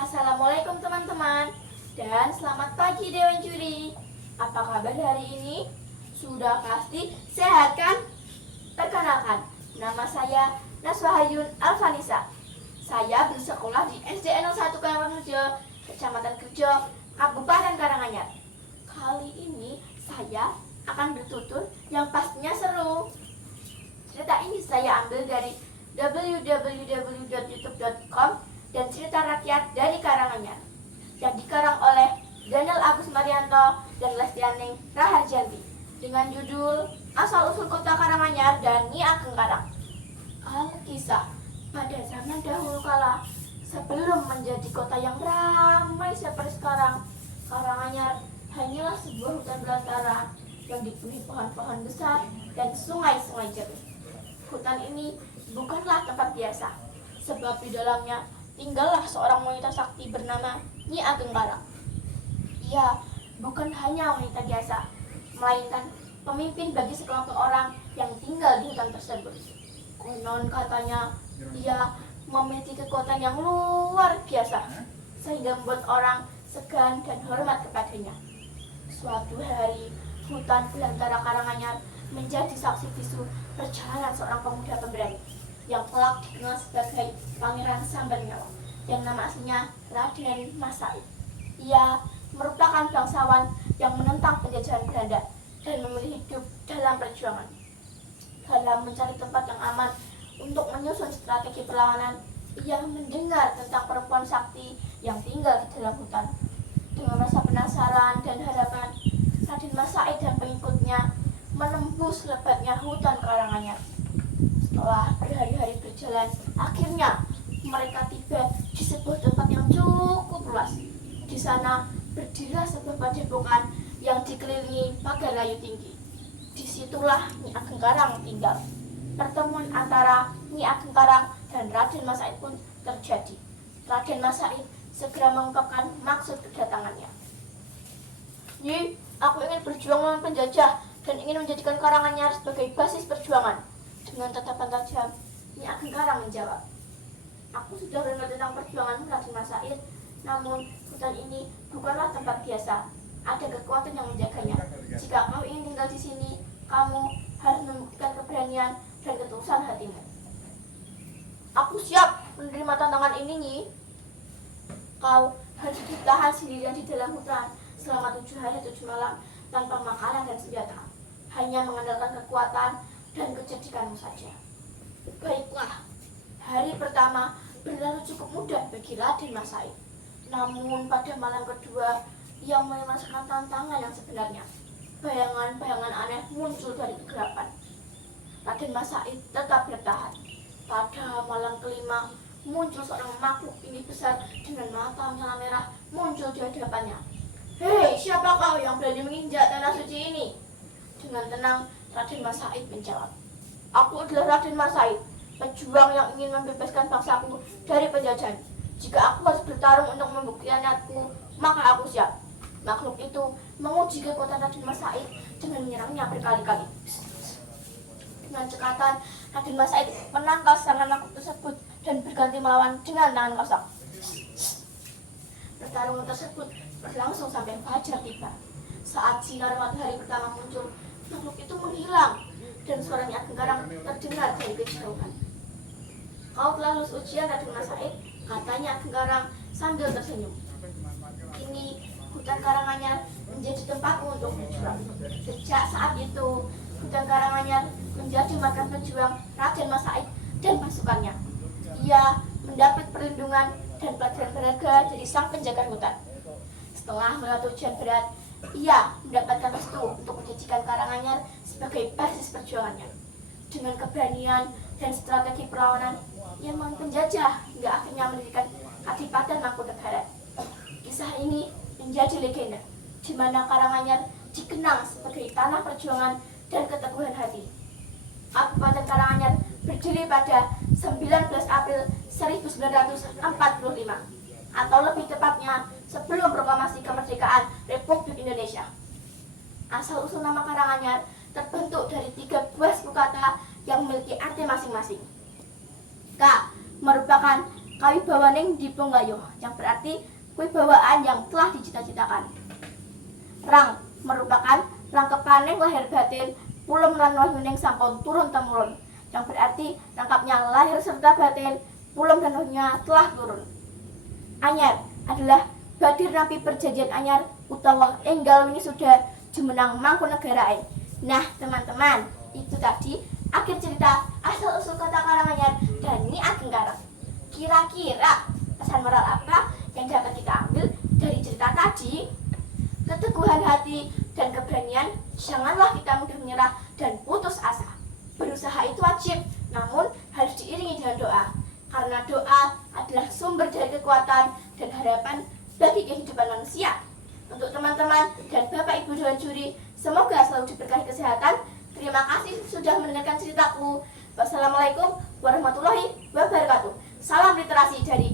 Assalamualaikum teman-teman, dan selamat pagi Dewan Juri. Apa kabar hari ini? Sudah pasti sehat kan? Perkenalkan, nama saya Naswahayun Alfanisa. Saya bersekolah di SD 01 Karangrejo, Kecamatan Kerjo, Kabupaten Karanganyar. Kali ini saya akan bertutur yang pastinya seru. Cerita ini saya ambil dari www.youtube.com dan cerita rakyat dari Karanganyar yang dikarang oleh Daniel Agus Marianto dan Lestianing Raharjanti dengan judul Asal Usul Kota Karanganyar dan Nyi Ageng Karang. Alkisah, pada zaman dahulu kala, sebelum menjadi kota yang ramai seperti sekarang, Karanganyar hanyalah sebuah hutan belantara yang dipenuhi pohon-pohon besar dan sungai-sungai jernih. Hutan ini bukanlah tempat biasa, sebab di dalamnya tinggallah seorang wanita sakti bernama Nyi Ageng Karang. Ia bukan hanya wanita biasa, melainkan pemimpin bagi sekelompok orang yang tinggal di hutan tersebut. Konon katanya, ia memiliki kekuatan yang luar biasa, sehingga membuat orang segan dan hormat kepadanya. Suatu hari, hutan belantara Karanganyar menjadi saksi bisu perjalanan seorang pemuda pemberani yang kelak dikenal sebagai Pangeran Sambernyawa, yang nama aslinya Raden Mas Said. Ia merupakan bangsawan yang menentang penjajahan Belanda dan memilih hidup dalam perjuangan. Dalam mencari tempat yang aman untuk menyusun strategi perlawanan, ia mendengar tentang perempuan sakti yang tinggal di dalam hutan. Dengan rasa penasaran dan harapan, Raden Mas Said dan pengikutnya menembus lebatnya hutan Karanganyar. Setelah berhari-hari berjalan, akhirnya mereka tiba di sebuah tempat yang cukup luas. Di sana berdirilah sebuah padepokan yang dikelilingi pagar kayu tinggi. Disitulah Nyi Ageng Karang tinggal. Pertemuan antara Nyi Ageng Karang dan Raden Mas Said pun terjadi. Raden Mas Said segera mengungkapkan maksud kedatangannya. "Nyi, aku ingin berjuang melawan penjajah dan ingin menjadikan Karanganyar sebagai basis perjuangan." Dengan tatapan tajam, Nyi Ageng Karang menjawab, "Aku sudah dengar tentang perjuanganmu, Raden Mas Said. Namun, hutan ini bukanlah tempat biasa. Ada kekuatan yang menjaganya. Jika kau ingin tinggal di sini, kamu harus membuktikan keberanian dan ketulusan hatimu." "Aku siap menerima tantangan ini, Nyi. Kau harus ditahan sendirian di dalam hutan selama 7 hari 7 malam tanpa makanan dan senjata, hanya mengandalkan kekuatan dan kecerdikanmu saja." Baiklah, hari pertama berlalu cukup mudah bagi Raden Mas Said. Namun pada malam kedua, ia mulai merasakan tantangan yang sebenarnya. Bayangan-bayangan aneh muncul dari kegelapan. Raden Mas Said tetap bertahan. Pada malam kelima, muncul seorang makhluk tinggi besar dengan mata menyala merah muncul di hadapannya. "Hei, siapa kau yang berani menginjak tanah suci ini?" Dengan tenang, Raden Mas Said menjawab, "Aku adalah Raden Mas Said, pejuang yang ingin membebaskan bangsaku dari penjajahan. Jika aku harus bertarung untuk membuktikan niatku, maka aku siap." Makhluk itu menguji kekuatan Raden Mas Said dengan menyerangnya berkali-kali. Dengan cekatan, Raden Mas Said menangkal serangan makhluk tersebut dan berganti melawan dengan tangan kosong. Pertarungan tersebut berlangsung sampai fajar tiba. Saat sinar matahari pertama muncul, makhluk itu menghilang dan suara Nyi Ageng Karang terdengar dari kejauhan. "Kau telah lulus ujian, Raden Mas Said," katanya Ageng Karang sambil tersenyum. "Kini hutan Karanganyar menjadi tempatmu untuk berjuang." Sejak saat itu, hutan Karanganyar menjadi markas pejuang Raden Mas Said dan pasukannya. Ia mendapat perlindungan dan pelajaran berharga dari sang penjaga hutan. Setelah melewati ujian berat, ia mendapatkan restu untuk menjadikan Karanganyar sebagai basis perjuangannya. Dengan keberanian dan strategi perlawanan, ia melawan penjajah hingga akhirnya mendirikan Kadipaten Mangkunegaran. Kisah ini menjadi legenda, di mana Karanganyar dikenal sebagai tanah perjuangan dan keteguhan hati. Kabupaten Karanganyar berdiri pada 19 April 1945, atau lebih tepatnya sebelum proklamasi kemerdekaan Republik Indonesia. Asal-usul nama Karanganyar terbentuk dari 3 buah suku kata yang memiliki arti masing-masing. K merupakan kawibawaning dipungayuh, yang berarti kewibawaan yang telah dicita-citakan. Rang merupakan rangkepaning lahir batin pulem lan wahyuning sampun turun temurun, yang berarti rangkapnya lahir serta batin pulem dan wahyunya telah turun. Anyar adalah badir napi perjanjian anyar utawa enggal wingi sudah jumenang Mangkunegarae. Nah teman-teman, itu tadi akhir cerita asal usul kota Karanganyar dan Nyi Ageng Karang. Kira-kira pesan moral apa yang dapat kita ambil dari cerita tadi? Keteguhan hati dan keberanian, janganlah kita mudah menyerah dan putus asa. Berusaha itu wajib, namun harus diiringi dengan doa. Karena doa adalah sumber dari kekuatan dan harapan bagi kehidupan manusia. Untuk teman-teman dan Bapak Ibu Dewan Juri, semoga selalu diberkahi kesehatan. Terima kasih sudah mendengarkan ceritaku. Wassalamualaikum warahmatullahi wabarakatuh. Salam literasi dari